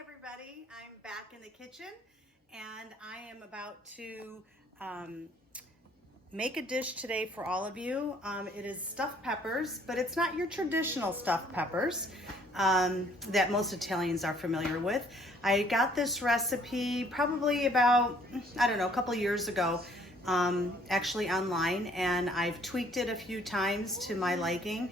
everybody. I'm back in the kitchen and I am about to make a dish today for all of you. It is stuffed peppers, but it's not your traditional stuffed peppers that most Italians are familiar with. I got this recipe probably about, I don't know, a couple years ago, actually online, and I've tweaked it a few times to my liking.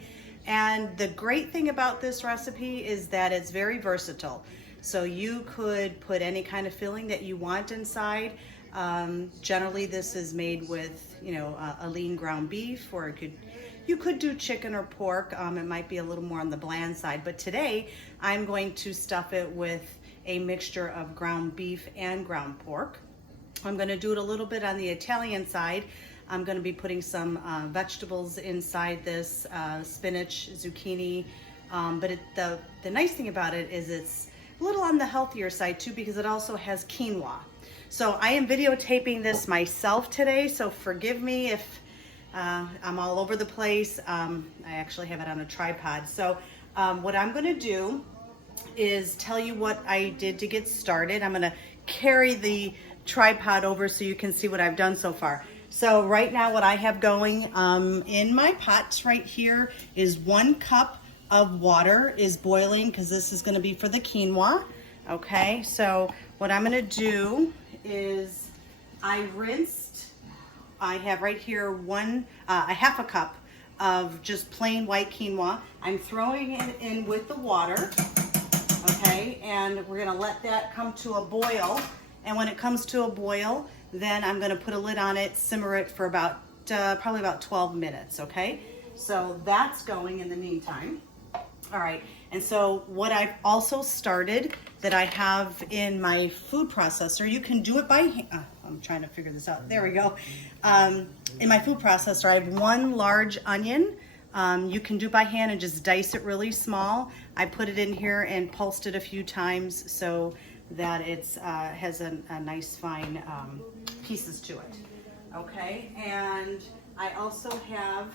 And the great thing about this recipe is that it's very versatile. So you could put any kind of filling that you want inside. Generally this is made with, a lean ground beef, or you could do chicken or pork. It might be a little more on the bland side, but today I'm going to stuff it with a mixture of ground beef and ground pork. I'm going to do it a little bit on the Italian side. I'm going to be putting some vegetables inside this, spinach, zucchini, but the nice thing about it is it's a little on the healthier side too, because it also has quinoa. So I am videotaping this myself today, so forgive me if I'm all over the place. I actually have it on a tripod. So what I'm going to do is tell you what I did to get started. I'm going to carry the tripod over so you can see what I've done so far. So right now what I have going in my pot right here is 1 cup of water is boiling, because this is going to be for the quinoa. Okay, so what I'm going to do is I have right here a half a cup of just plain white quinoa. I'm throwing it in with the water, okay, and we're going to let that come to a boil. And when it comes to a boil, then I'm going to put a lid on it, simmer it for about probably about 12 minutes, okay? So that's going in the meantime. All right, and so what I've also started that I have in my food processor, you can do it by hand. I'm trying to figure this out. There we go. In my food processor, I have 1 large onion. You can do by hand and just dice it really small. I put it in here and pulsed it a few times so that it's has a nice fine pieces to it. Okay, and I also have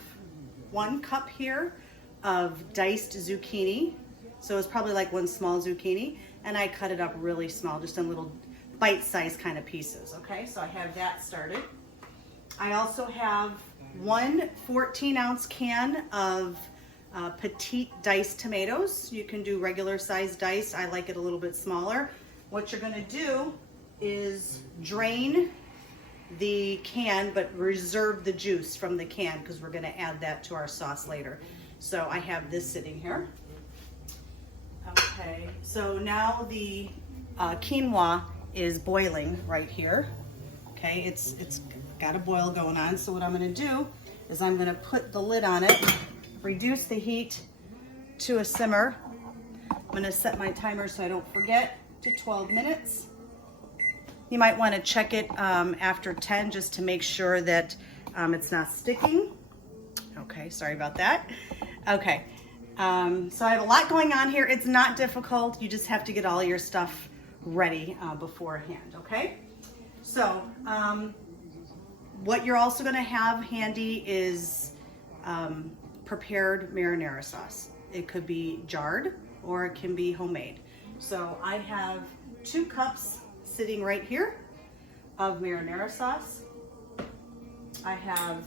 1 cup here of diced zucchini. So it's probably like 1 small zucchini, and I cut it up really small, just in little bite-sized kind of pieces. Okay, so I have that started. I also have 1 14-ounce can of petite diced tomatoes. You can do regular size diced. I like it a little bit smaller. What you're going to do is drain the can, but reserve the juice from the can, because we're going to add that to our sauce later. So I have this sitting here. Okay, so now the quinoa is boiling right here. Okay, it's got a boil going on. So what I'm going to do is I'm going to put the lid on it, reduce the heat to a simmer. I'm going to set my timer so I don't forget to 12 minutes. You might want to check it after 10 just to make sure that it's not sticking. Okay, sorry about that. Okay, so I have a lot going on here. It's not difficult. You just have to get all your stuff ready beforehand, okay? So what you're also going to have handy is prepared marinara sauce. It could be jarred or it can be homemade. So I have 2 cups sitting right here of marinara sauce. I have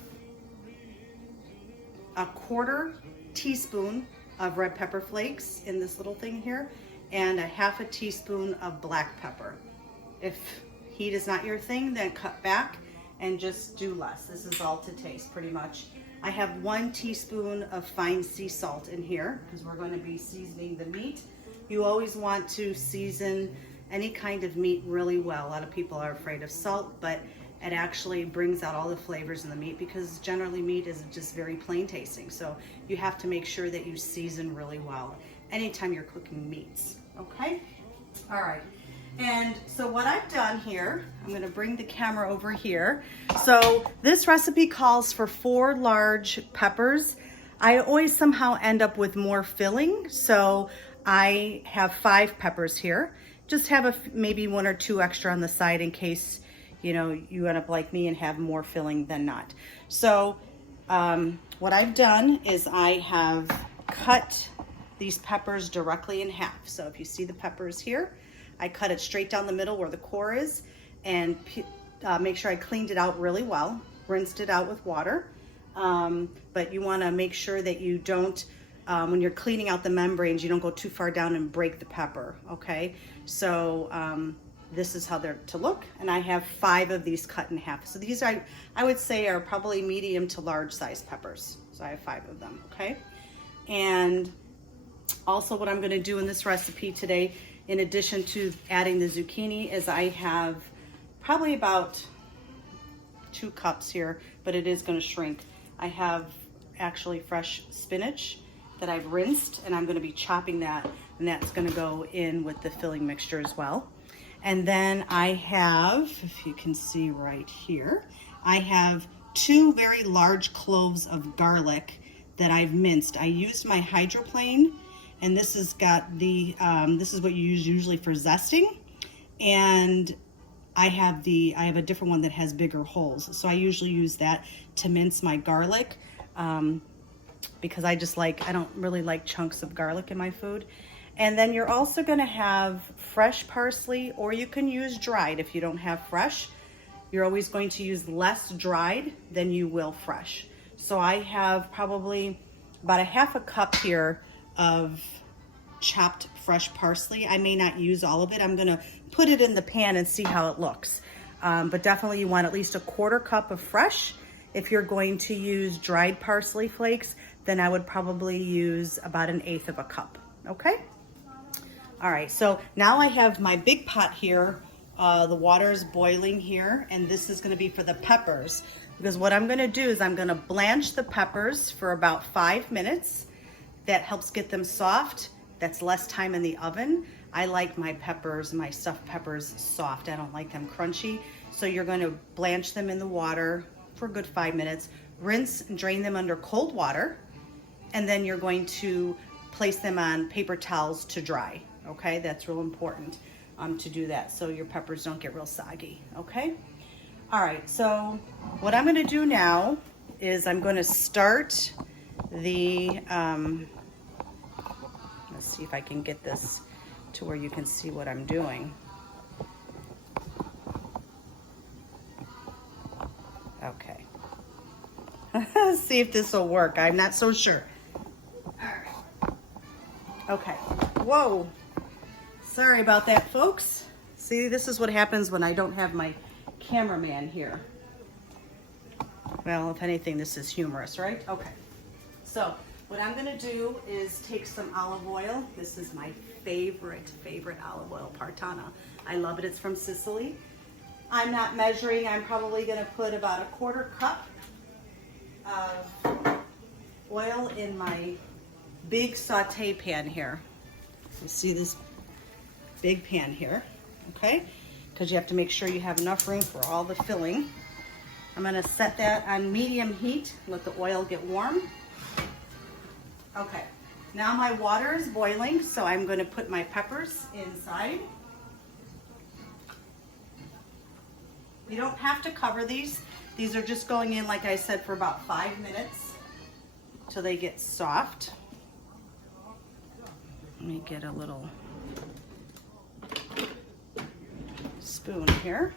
a 1/4 teaspoon of red pepper flakes in this little thing here, and a 1/2 teaspoon of black pepper. If heat is not your thing, then cut back and just do less. This is all to taste pretty much. I have 1 teaspoon of fine sea salt in here, because we're going to be seasoning the meat. You always want to season any kind of meat really well. A lot of people are afraid of salt, but it actually brings out all the flavors in the meat, because generally meat is just very plain tasting. So you have to make sure that you season really well anytime you're cooking meats, okay? All right, and so what I've done here, I'm gonna bring the camera over here. So this recipe calls for 4 large peppers. I always somehow end up with more filling, so I have 5 peppers here. Just have maybe 1 or 2 extra on the side in case you end up like me and have more filling than not. So what I've done is I have cut these peppers directly in half. So if you see the peppers here, I cut it straight down the middle where the core is, and make sure I cleaned it out really well, rinsed it out with water. But you wanna make sure that you don't, when you're cleaning out the membranes, you don't go too far down and break the pepper, okay? So this is how they're to look, and I have 5 of these cut in half. So these I would say are probably medium to large size peppers. So I have 5 of them, okay? And also what I'm gonna do in this recipe today, in addition to adding the zucchini, is I have probably about 2 cups here, but it is gonna shrink. I have actually fresh spinach that I've rinsed, and I'm gonna be chopping that, and that's gonna go in with the filling mixture as well. And then I have, if you can see right here, I have 2 very large cloves of garlic that I've minced. I used my hydroplane, and this has got the, this is what you use usually for zesting. And I have a different one that has bigger holes. So I usually use that to mince my garlic, because I don't really like chunks of garlic in my food. And then you're also gonna have fresh parsley, or you can use dried if you don't have fresh. You're always going to use less dried than you will fresh. So I have probably about 1/2 cup here of chopped fresh parsley. I may not use all of it. I'm gonna put it in the pan and see how it looks. But definitely you want at least 1/4 cup of fresh. If you're going to use dried parsley flakes, then I would probably use about 1/8 of a cup, okay? All right, so now I have my big pot here. The water is boiling here, and this is gonna be for the peppers, because what I'm gonna do is I'm gonna blanch the peppers for about 5 minutes. That helps get them soft. That's less time in the oven. I like my peppers, my stuffed peppers, soft. I don't like them crunchy. So you're gonna blanch them in the water for a good 5 minutes, rinse and drain them under cold water, and then you're going to place them on paper towels to dry, okay? That's real important to do that so your peppers don't get real soggy, okay? All right, so what I'm gonna do now is I'm gonna start the, let's see if I can get this to where you can see what I'm doing. Okay. See if this will work. I'm not so sure. All right. Okay. Whoa. Sorry about that, folks. See, this is what happens when I don't have my cameraman here. Well, if anything, this is humorous, right? Okay. So what I'm gonna do is take some olive oil. This is my favorite olive oil, Partana. I love it, it's from Sicily. I'm not measuring, I'm probably gonna put about 1/4 cup of oil in my big saute pan here. You see this big pan here, okay? Because you have to make sure you have enough room for all the filling. I'm gonna set that on medium heat, let the oil get warm. Okay, now my water is boiling, so I'm gonna put my peppers inside. You don't have to cover these. These are just going in, like I said, for about 5 minutes till they get soft. Let me get a little spoon here.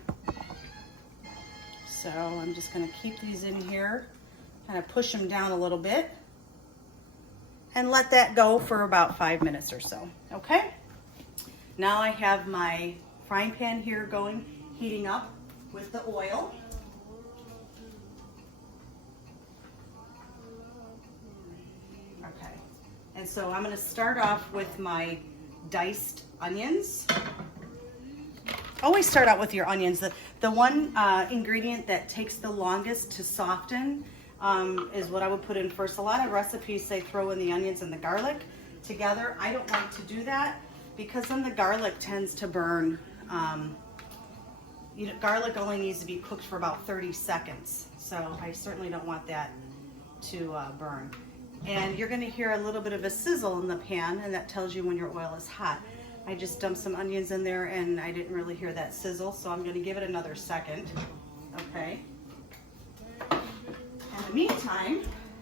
So I'm just gonna keep these in here, kind of push them down a little bit, and let that go for about 5 minutes or so, okay? Now I have my frying pan here going, heating up with the oil. Okay, and so I'm gonna start off with my diced onions. Always start out with your onions. The one ingredient that takes the longest to soften is what I would put in first. A lot of recipes say throw in the onions and the garlic together. I don't like to do that because then the garlic tends to burn. You know, garlic only needs to be cooked for about 30 seconds. So I certainly don't want that to burn. And you're gonna hear a little bit of a sizzle in the pan, and that tells you when your oil is hot. I just dumped some onions in there and I didn't really hear that sizzle, so I'm gonna give it another second, okay? In the meantime,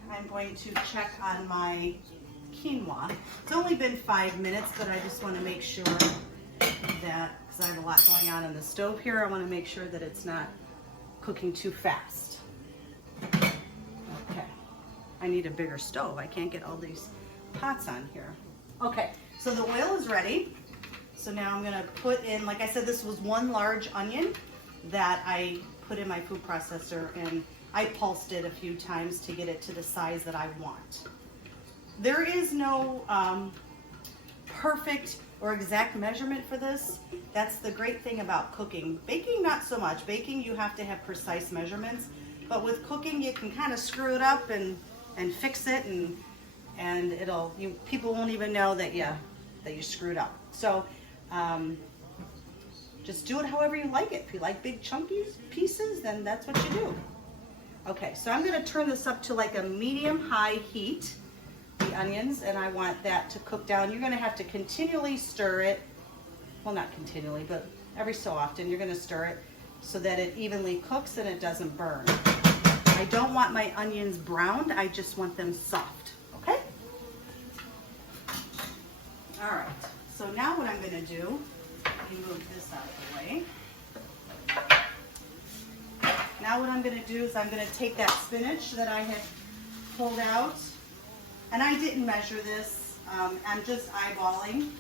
I'm going to check on my quinoa. It's only been 5 minutes, but I just want to make sure that, because I have a lot going on in the stove here, I want to make sure that it's not cooking too fast. Okay, I need a bigger stove. I can't get all these pots on here. Okay, so the oil is ready. So now I'm gonna put in, like I said, this was 1 large onion that I put in my food processor, and I pulsed it a few times to get it to the size that I want. There is no perfect or exact measurement for this. That's the great thing about cooking. Baking, not so much. Baking, you have to have precise measurements, but with cooking, you can kind of screw it up and fix it, and it'll, people won't even know that you screwed up. So just do it however you like it. If you like big chunky pieces, then that's what you do. Okay, so I'm gonna turn this up to like a medium-high heat, the onions, and I want that to cook down. You're gonna have to continually stir it. Well, not continually, but every so often you're gonna stir it so that it evenly cooks and it doesn't burn. I don't want my onions browned, I just want them soft, okay? All right, so now what I'm gonna do, let me move this out of the way. Now what I'm gonna do is I'm gonna take that spinach that I had pulled out, and I didn't measure this, I'm just eyeballing,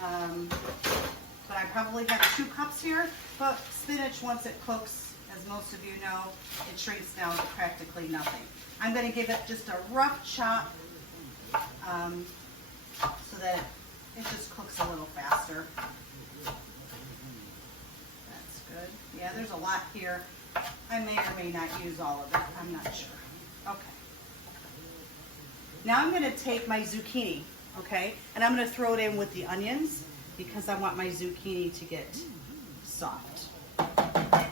but I probably have 2 cups here, but spinach, once it cooks, as most of you know, it shrinks down to practically nothing. I'm gonna give it just a rough chop, so that it just cooks a little faster. That's good. Yeah, there's a lot here. I may or may not use all of it. I'm not sure. Okay. Now I'm going to take my zucchini, okay? And I'm going to throw it in with the onions because I want my zucchini to get soft. As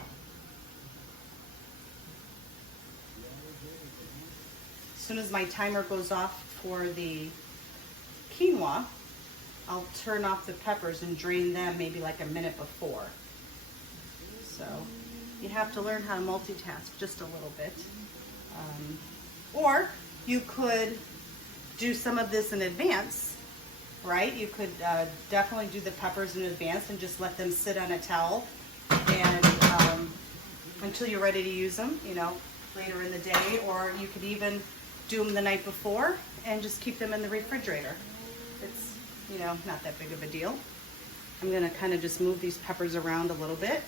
soon as my timer goes off for the quinoa, I'll turn off the peppers and drain them maybe like a minute before. So you have to learn how to multitask just a little bit. Or you could do some of this in advance, right? You could definitely do the peppers in advance and just let them sit on a towel and until you're ready to use them, you know, later in the day. Or you could even do them the night before and just keep them in the refrigerator. It's, you know, not that big of a deal. I'm gonna kind of just move these peppers around a little bit.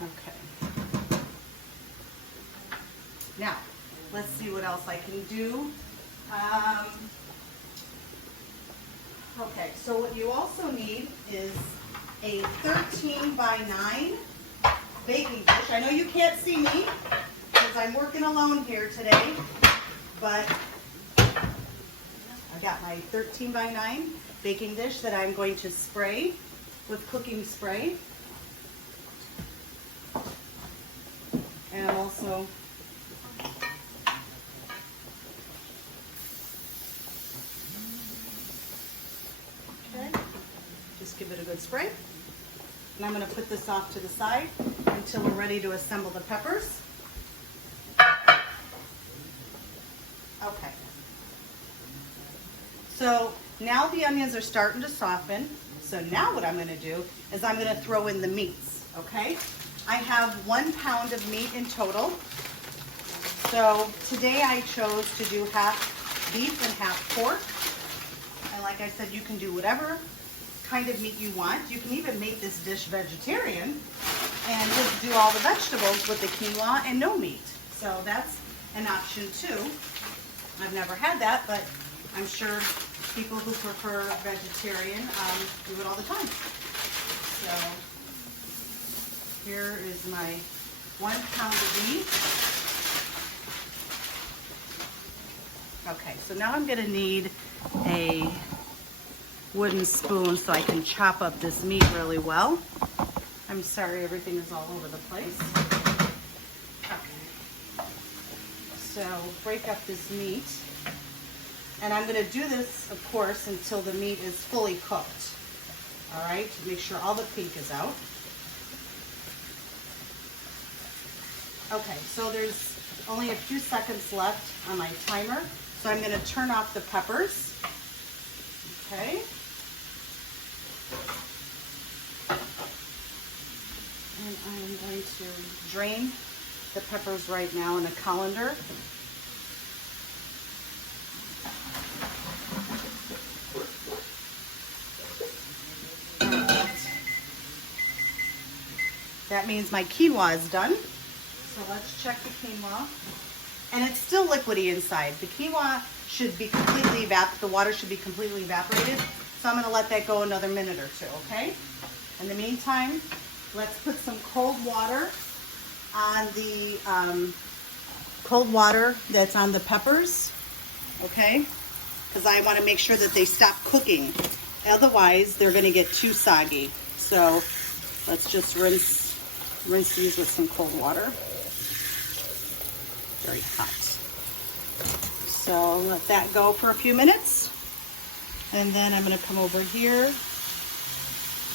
Okay. Now, let's see what else I can do. Okay, so what you also need is a 13 by 9 baking dish. I know you can't see me because I'm working alone here today, but I got my 13 by 9 baking dish that I'm going to spray with cooking spray. And also okay, just give it a good spray. And I'm going to put this off to the side until we're ready to assemble the peppers. Okay. So now the onions are starting to soften. So now what I'm going to do is I'm going to throw in the meats, okay? I have 1 pound of meat in total. So today I chose to do half beef and half pork. And like I said, you can do whatever kind of meat you want. You can even make this dish vegetarian and just do all the vegetables with the quinoa and no meat. So that's an option too. I've never had that, but I'm sure people who prefer vegetarian do it all the time. So here is my 1 pound of meat. Okay, so now I'm gonna need a wooden spoon so I can chop up this meat really well. I'm sorry, everything is all over the place. Okay. So break up this meat. And I'm gonna do this, of course, until the meat is fully cooked. All right, make sure all the pink is out. Okay, so there's only a few seconds left on my timer, so I'm going to turn off the peppers. Okay. And I'm going to drain the peppers right now in a colander. That means my quinoa is done. So let's check the quinoa. And it's still liquidy inside. The quinoa should be completely the water should be completely evaporated. So I'm gonna let that go another minute or two, okay? In the meantime, let's put some cold water on the cold water that's on the peppers, okay? Because I wanna make sure that they stop cooking. Otherwise, they're gonna get too soggy. So let's just rinse these with some cold water. Very hot. So let that go for a few minutes. And then I'm gonna come over here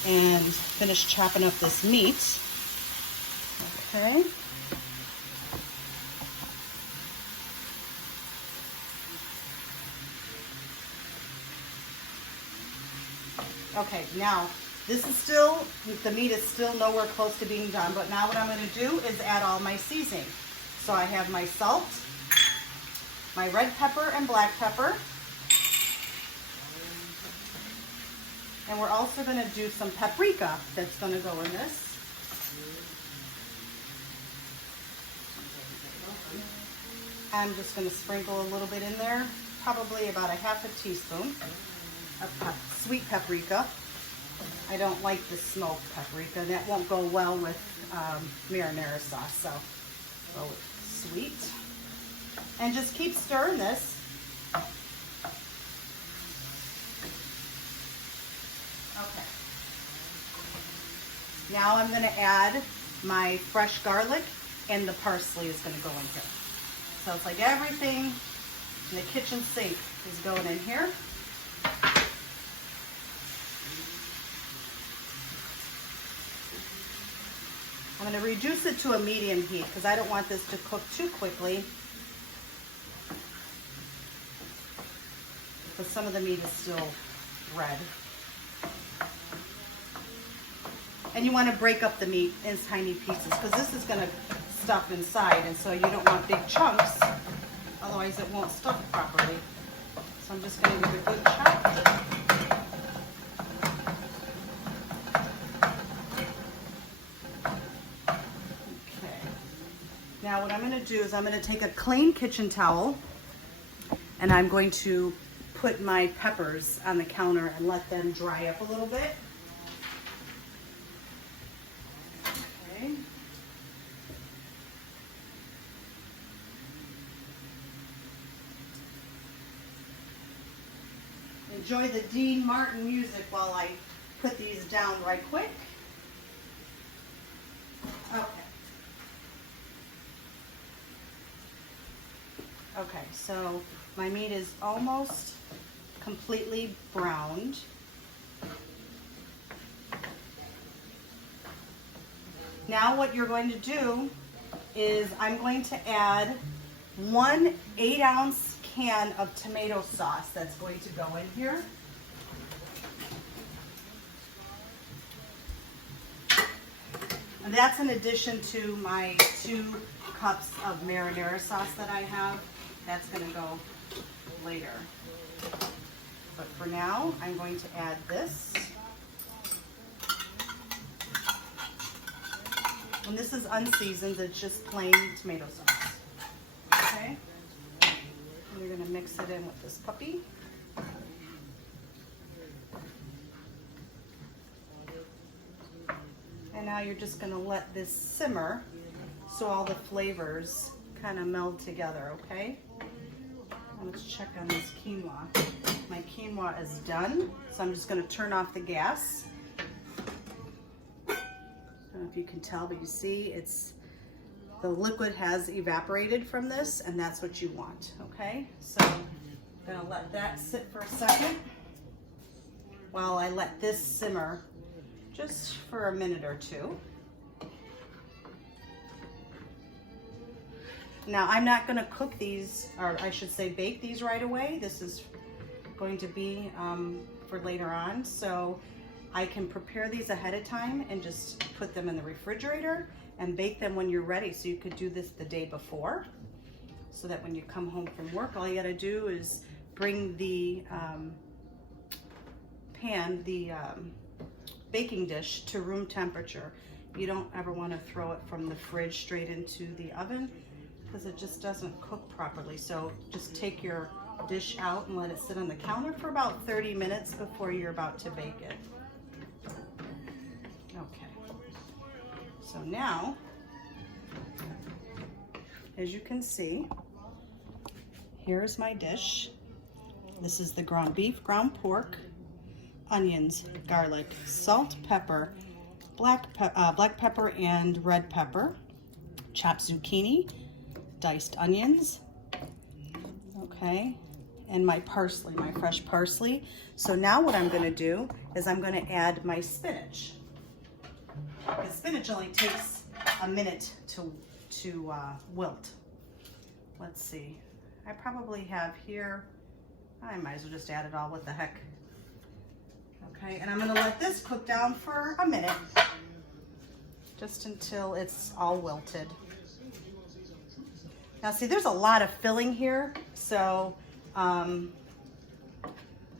and finish chopping up this meat. Okay. Okay, now this is still, the meat is still nowhere close to being done, but now what I'm gonna do is add all my seasoning. So I have my salt, my red pepper and black pepper, and we're also gonna do some paprika that's gonna go in this. I'm just gonna sprinkle a little bit in there, probably about a half a teaspoon of sweet paprika. I don't like the smoked paprika. That won't go well with marinara sauce, so go with sweet. And just keep stirring this. Okay. Now I'm gonna add my fresh garlic, and the parsley is gonna go in here. So it's like everything in the kitchen sink is going in here. I'm going to reduce it to a medium heat because I don't want this to cook too quickly. But some of the meat is still red. And you want to break up the meat in tiny pieces because this is going to stuff inside, and so you don't want big chunks, otherwise it won't stuff properly. So I'm just going to give it a good chop. Now what I'm going to do is I'm going to take a clean kitchen towel and I'm going to put my peppers on the counter and let them dry up a little bit. Okay. Enjoy the Dean Martin music while I put these down right quick. Okay. Okay, so my meat is almost completely browned. Now what you're going to do is I'm going to add 1 8-ounce can of tomato sauce that's going to go in here. And that's in addition to my 2 cups of marinara sauce that I have. That's going to go later. But for now, I'm going to add this. And this is unseasoned, it's just plain tomato sauce. Okay? And you're going to mix it in with this puppy. And now you're just going to let this simmer so all the flavors kind of meld together, okay? And let's check on this quinoa. My quinoa is done, so I'm just going to turn off the gas. I don't know if you can tell, but you see the liquid has evaporated from this, and that's what you want, okay? So I'm going to let that sit for a second while I let this simmer just for a minute or two. Now I'm not gonna cook these, or I should say bake these right away. This is going to be for later on. So I can prepare these ahead of time and just put them in the refrigerator and bake them when you're ready. So you could do this the day before, so that when you come home from work, all you gotta do is bring the baking dish to room temperature. You don't ever wanna throw it from the fridge straight into the oven because it just doesn't cook properly. So just take your dish out and let it sit on the counter for about 30 minutes before you're about to bake it. Okay, so now, as you can see, here's my dish. This is the ground beef, ground pork, onions, garlic, salt, pepper, black pepper and red pepper, chopped zucchini, diced onions, okay, and my parsley, my fresh parsley. So now what I'm gonna do is I'm gonna add my spinach. The spinach only takes a minute to wilt. Let's see, I probably have here, I might as well just add it all, what the heck. Okay, and I'm gonna let this cook down for a minute, just until it's all wilted. Now see, there's a lot of filling here, so I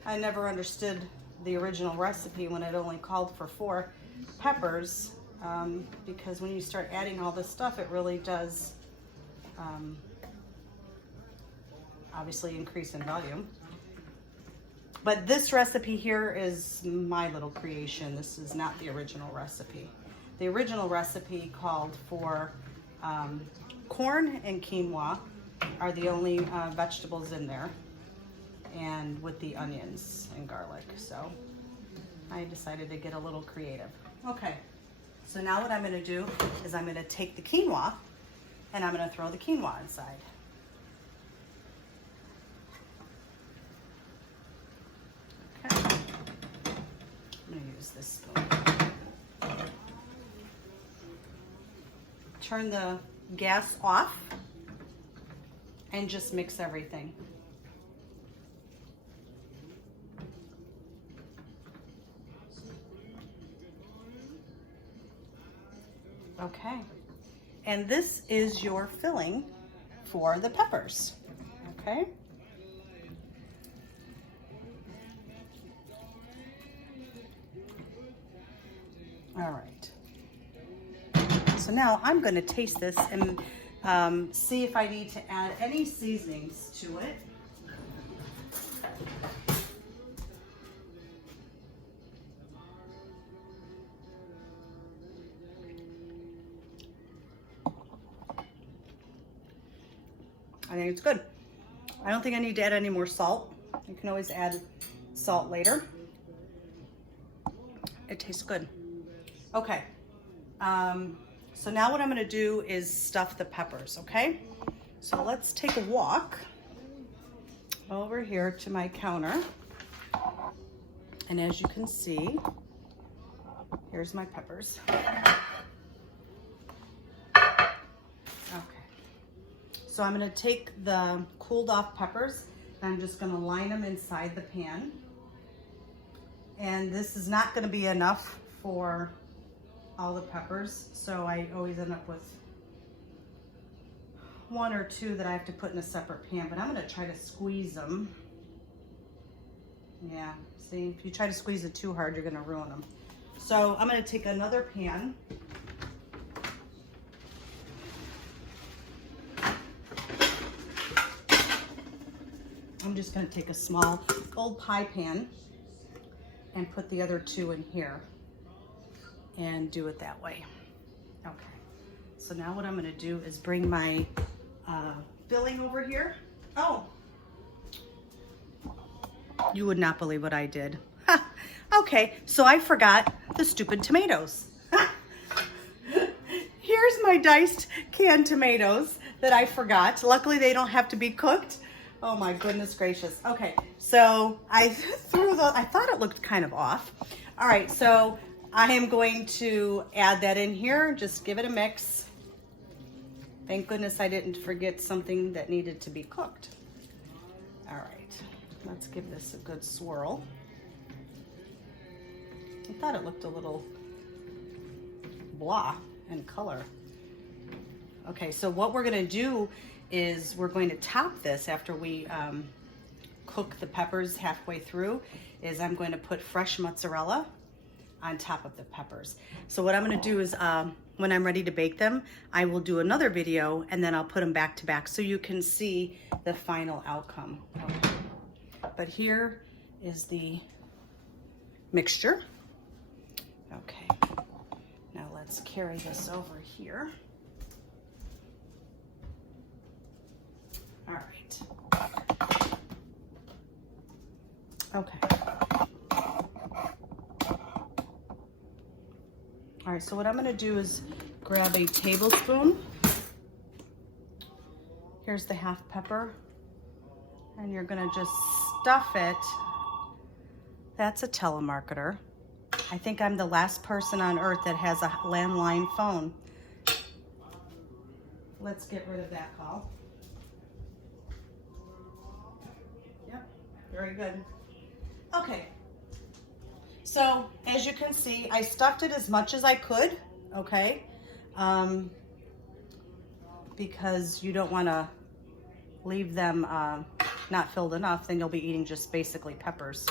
never understood the original recipe when it only called for 4 peppers, because when you start adding all this stuff, it really does obviously increase in volume. But this recipe here is my little creation. This is not the original recipe. The original recipe called for corn and quinoa are the only vegetables in there, and with the onions and garlic. So I decided to get a little creative. Okay, so now what I'm gonna do is I'm gonna take the quinoa and I'm gonna throw the quinoa inside. Okay, I'm gonna use this spoon. Turn the gas off and just mix everything. Okay, and this is your filling for the peppers, okay? All right. So now I'm going to taste this and see if I need to add any seasonings to it. I think it's good. I don't think I need to add any more salt. You can always add salt later. It tastes good. Okay. So now what I'm gonna do is stuff the peppers, okay? So let's take a walk over here to my counter. And as you can see, here's my peppers. Okay. So I'm gonna take the cooled off peppers and I'm just gonna line them inside the pan. And this is not gonna be enough for all the peppers, so I always end up with 1 or 2 that I have to put in a separate pan, but I'm gonna try to squeeze them. Yeah, see, if you try to squeeze it too hard, you're gonna ruin them. So I'm gonna take another pan. I'm just gonna take a small old pie pan and put the other 2 in here and do it that way. Okay, so now what I'm gonna do is bring my filling over here. Oh, you would not believe what I did. Okay, so I forgot the stupid tomatoes. Here's my diced canned tomatoes that I forgot. Luckily they don't have to be cooked. Oh my goodness gracious. Okay, so I threw I thought it looked kind of off. All right, so I am going to add that in here. Just give it a mix. Thank goodness I didn't forget something that needed to be cooked. All right, let's give this a good swirl. I thought it looked a little blah in color. Okay, so what we're gonna do is we're going to top this after we cook the peppers halfway through, is I'm going to put fresh mozzarella on top of the peppers. So what I'm gonna do is when I'm ready to bake them, I will do another video and then I'll put them back to back so you can see the final outcome. Okay. But here is the mixture. Okay, now let's carry this over here. All right. Okay. All right, so what I'm gonna do is grab a tablespoon. Here's the half pepper. And you're gonna just stuff it. That's a telemarketer. I think I'm the last person on earth that has a landline phone. Let's get rid of that call. Yep, very good. Okay, so as you can see, I stuffed it as much as I could, okay? Because you don't wanna leave them not filled enough, then you'll be eating just basically peppers.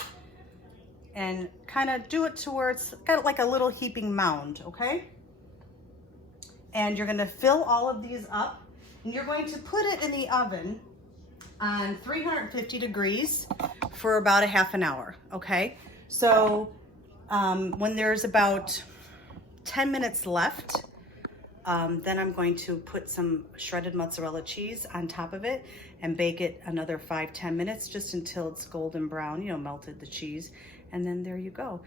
And kind of do it to where it's got like a little heaping mound, okay? And you're gonna fill all of these up and you're going to put it in the oven on 350 degrees for about a half an hour, okay? So when there's about 10 minutes left, then I'm going to put some shredded mozzarella cheese on top of it and bake it another 5-10 minutes just until it's golden brown, you know, melted the cheese. And then there you go.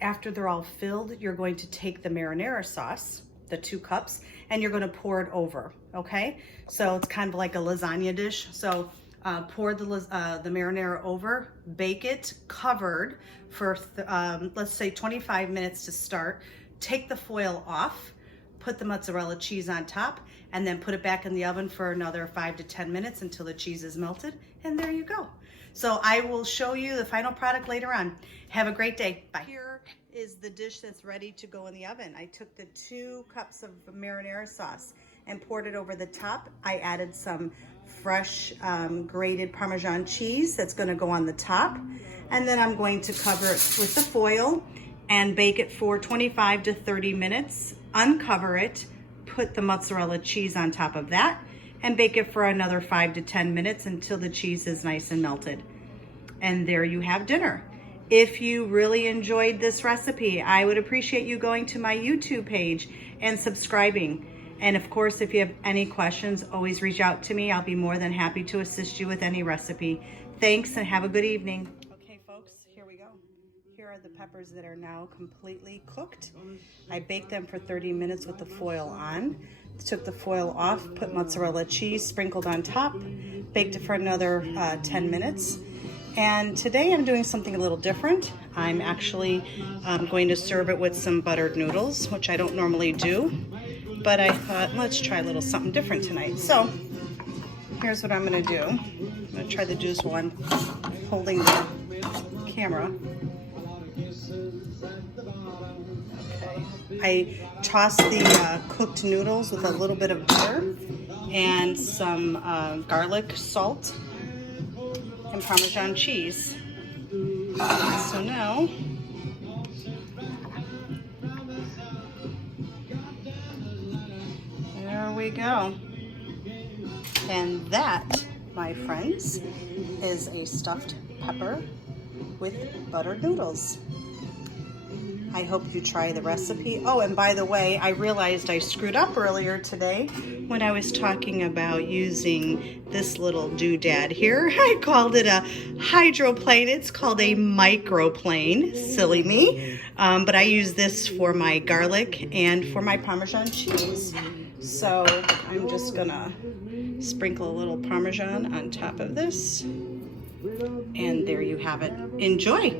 After they're all filled, you're going to take the marinara sauce, the 2 cups, and you're gonna pour it over, okay? So it's kind of like a lasagna dish. So pour the marinara over, bake it covered for, let's say 25 minutes to start. Take the foil off, put the mozzarella cheese on top, and then put it back in the oven for another 5 to 10 minutes until the cheese is melted, and there you go. So I will show you the final product later on. Have a great day. Bye. Here is the dish that's ready to go in the oven. I took the 2 cups of marinara sauce and poured it over the top. I added some fresh grated Parmesan cheese that's gonna go on the top. And then I'm going to cover it with the foil and bake it for 25 to 30 minutes. Uncover it, put the mozzarella cheese on top of that, and bake it for another 5 to 10 minutes until the cheese is nice and melted. And there you have dinner. If you really enjoyed this recipe, I would appreciate you going to my YouTube page and subscribing. And of course, if you have any questions, always reach out to me. I'll be more than happy to assist you with any recipe. Thanks and have a good evening. Okay folks, here we go. Here are the peppers that are now completely cooked. I baked them for 30 minutes with the foil on. Took the foil off, put mozzarella cheese sprinkled on top, baked it for another 10 minutes. And today I'm doing something a little different. I'm actually going to serve it with some buttered noodles, which I don't normally do, but I thought, let's try a little something different tonight. So here's what I'm gonna do. I'm gonna try the juice while I'm holding the camera. Okay, I tossed the cooked noodles with a little bit of butter and some garlic salt and Parmesan cheese. So now, there we go. And that, my friends, is a stuffed pepper with buttered noodles. I hope you try the recipe. Oh, and by the way, I realized I screwed up earlier today when I was talking about using this little doodad here. I called it a hydroplane. It's called a microplane. Silly me. But I use this for my garlic and for my Parmesan cheese. So I'm just gonna sprinkle a little Parmesan on top of this. And there you have it. Enjoy.